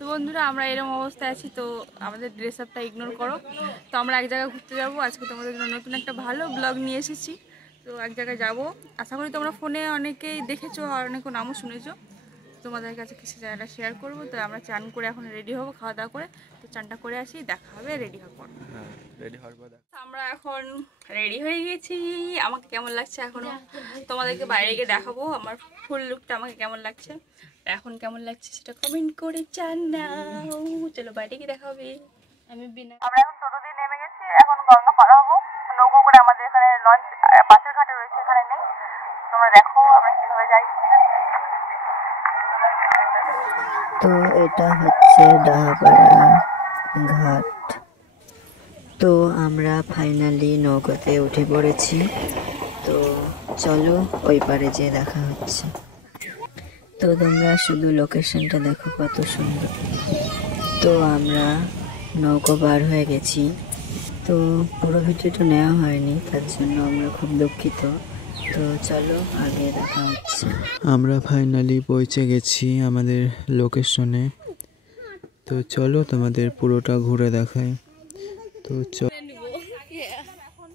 তো বন্ধুরা আমরা এরকম অবস্থায় আছি, তো আমাদের ড্রেস আপটা ইগনোর করো। তো আমরা এক জায়গায় ঘুরতে যাবো আজকে, তোমাদের জন্য নতুন একটা ভালো ব্লগ নিয়ে এসেছি। তো এক জায়গায় যাবো, আশা করি তোমরা ফোনে অনেকেই দেখেছো আর অনেকে নামও শুনেছো। তোমাদের কাছে কিছু জায়গাটা শেয়ার করবো। তো আমরা চান করে এখন রেডি হবো, খাওয়া দাওয়া করে। তো চানটা করে আসি, দেখা হবে রেডি হওয়ার। আমরা এখন রেডি হয়ে গেছি। আমাকে কেমন লাগছে এখনো তোমাদেরকে বাইরে গিয়ে দেখাবো, আমার ফুল লুকটা আমাকে কেমন লাগছে। এখন কেমন লাগছে সেটা কমেন্ট করে জানাও। চলো বাইরে গিয়ে দেখা হবে। আমরা এখন টোটো দিয়ে নেমে গেছি, এখন গঙ্গা পার হবো নৌকো করে। আমাদের এখানে লঞ্চ পাশের ঘাটে রয়েছে, এখানে নেই। তোমরা দেখো আমরা কিভাবে যাই। তো এটা হচ্ছে ডাহাপাড়া ঘাট। তো আমরা ফাইনালি নৌকাতে উঠে পড়েছি। তো চলো ওই পারে যেয়ে দেখা হচ্ছে। তো তোমরা শুধু লোকেশনটা দেখো কত সুন্দর। তো আমরা নৌকো পার হয়ে গেছি। তো পুরো ভিডিওটা নেওয়া হয়নি, তার জন্য আমরা খুব দুঃখিত। তো চলো আগে দেখা হচ্ছে। আমরা ফাইনালি পৌঁছে গেছি আমাদের লোকেশনে। তো চলো তোমাদের পুরোটা ঘুরে দেখাই। তো এখন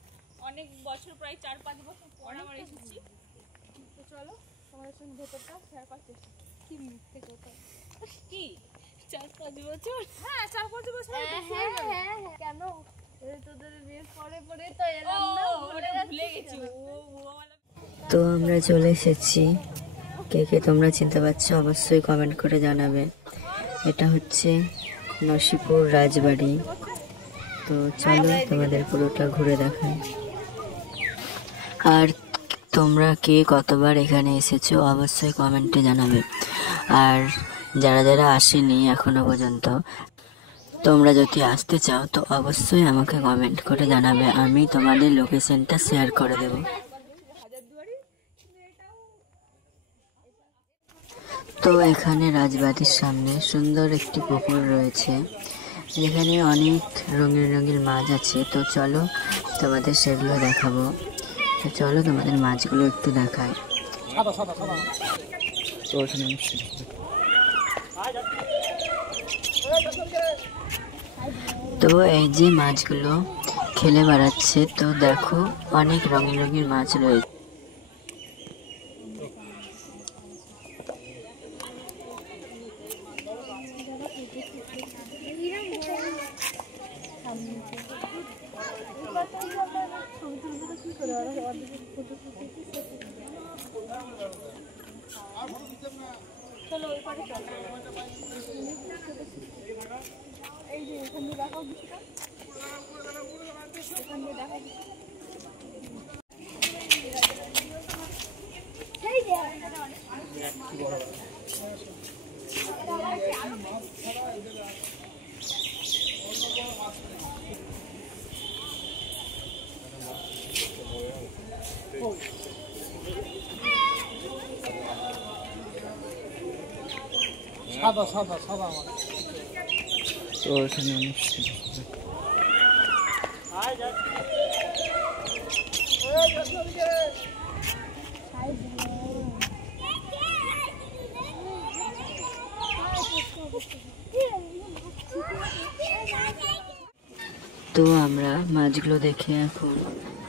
অনেক বছর, প্রায় 4-5 বছর পর আমরা এসেছি। তো চলো তোমাদের সঙ্গে ভেতরটা শেয়ার করতে। কি মিথ্যে কথা, কি 4-5 বছর? হ্যাঁ 4-5 বছর। হ্যাঁ কেন তোদের বিয়ের পরে পরে তো এলাম না, ভুলে গেছি। তো আমরা চলে এসেছি। কে কে তোমরা চিনতে পারছো অবশ্যই কমেন্ট করে জানাবে। এটা হচ্ছে নসিপুর রাজবাড়ি। তো চলো তোমাদের পুরোটা ঘুরে দেখাই। আর তোমরা কে কতবার এখানে এসেছো অবশ্যই কমেন্টে জানাবে। আর যারা যারা আসেনি এখনো পর্যন্ত, তোমরা যদি আসতে চাও তো অবশ্যই আমাকে কমেন্ট করে জানাবে, আমি তোমাদের লোকেশনটা শেয়ার করে দেবো। তো এখানে রাজবাড়ির সামনে সুন্দর একটি পুকুর রয়েছে, যেখানে অনেক রঙিন রঙিন মাছ আছে। তো চলো তোমাদের সেগুলো দেখাবো। তো চলো তোমাদের মাছগুলো একটু দেখাই। তো এই যে মাছগুলো খেলে বেড়াচ্ছে, তো দেখো অনেক রঙিন রঙিন মাছ রয়েছে। চলো ওই পারে চলো। এই যে এখান দিয়ে দেখাও বিষয়টা, এখান দিয়ে দেখাও। সাদা সাদা সাদা তো এখানে তো আমরা মাছগুলো দেখে এখন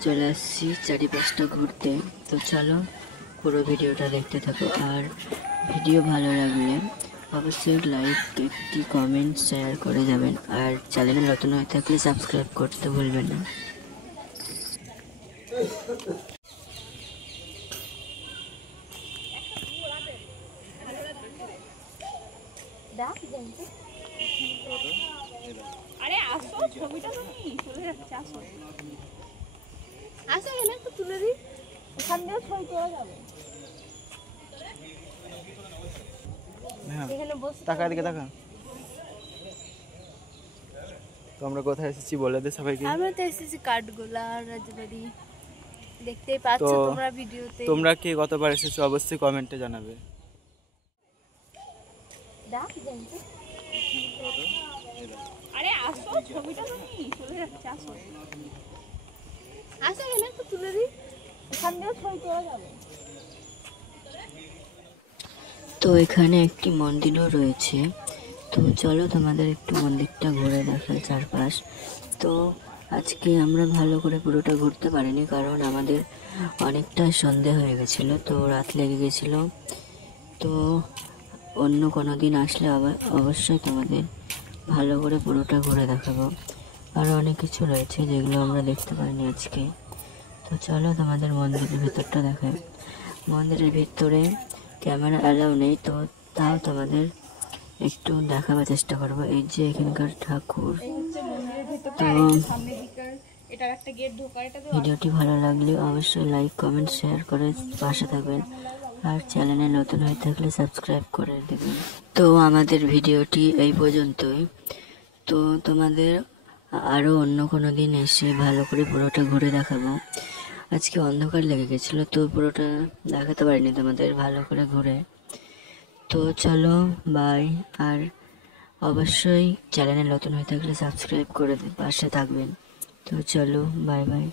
চলে আসছি চারিপাশটা ঘুরতে। তো চলো পুরো ভিডিওটা দেখতে থাকো। আর ভিডিও ভালো লাগলে অবশ্যই লাইক, একটি কমেন্ট, শেয়ার করে যাবেন। আর চ্যানেলে নতুন হয়ে থাকলে সাবস্ক্রাইব করতে ভুলবেন না। আরে আসো, ছবিটা তো নেই, চলে যাচ্ছে। আসো আসো, এখানে একটু তুলে দিই, ওখান দিয়েও ছবি তোলা যাবে। এখানে বসে টাকা দিকে টাকা। তো আমরা কোথায় এসেছি বলে দে সবাইকে। আমরা তো এসেছি কাঠগোলা রাজবাড়ি, দেখতেই পাচ্ছ তোমরা ভিডিওতে। তোমরা কে কতবার এসেছো অবশ্যই কমেন্টে জানাবে। আরে আসো, ছবিটা তো নেই, চলে যাচ্ছে। আসো আসো, এখানে একটু তুলে দিই, ওখান দিয়েও ছবি তোলা যাবে। তো এখানে একটি মন্দিরও রয়েছে। তো চলো তোমাদের একটু মন্দিরটা ঘুরে দেখাই চারপাশ। তো আজকে আমরা ভালো করে পুরোটা ঘুরতে পারিনি, কারণ আমাদের অনেকটা সন্ধে হয়ে গেছিলো, তো রাত লেগে গেছিলো। তো অন্য কোনো দিন আসলে অবশ্যই তোমাদের ভালো করে পুরোটা ঘুরে দেখাবো। আরও অনেক কিছু রয়েছে যেগুলো আমরা দেখতে পাইনি আজকে। তো চলো তোমাদের মন্দিরের ভিতরটা দেখাই। মন্দিরের ভিতরে ক্যামেরা অ্যালাউ নেই, তো তাও তোমাদের একটু দেখাবার চেষ্টা করবো। এই যে এখানকার ঠাকুর। তো এটার একটা গেট ঢোকা, এটা তো ভিডিওটি ভালো লাগলে অবশ্যই লাইক কমেন্ট শেয়ার করে পাশে থাকবেন, আর চ্যানেলে নতুন হয়ে থাকলে সাবস্ক্রাইব করে দেবেন। তো আমাদের ভিডিওটি এই পর্যন্তই। তো তোমাদের আরও অন্য কোনো দিন এসে ভালো করে পুরোটা ঘুরে দেখাবো। আজকে অন্ধকার লেগে গেছিলো, তো পুরোটা দেখাতে পারিনি তোমাদের ভালো করে ঘুরে। তো চলো বাই, আর অবশ্যই চ্যানেলে নতুন হয়ে থাকলে সাবস্ক্রাইব করে পাশে থাকবেন। তো চলো বাই বাই।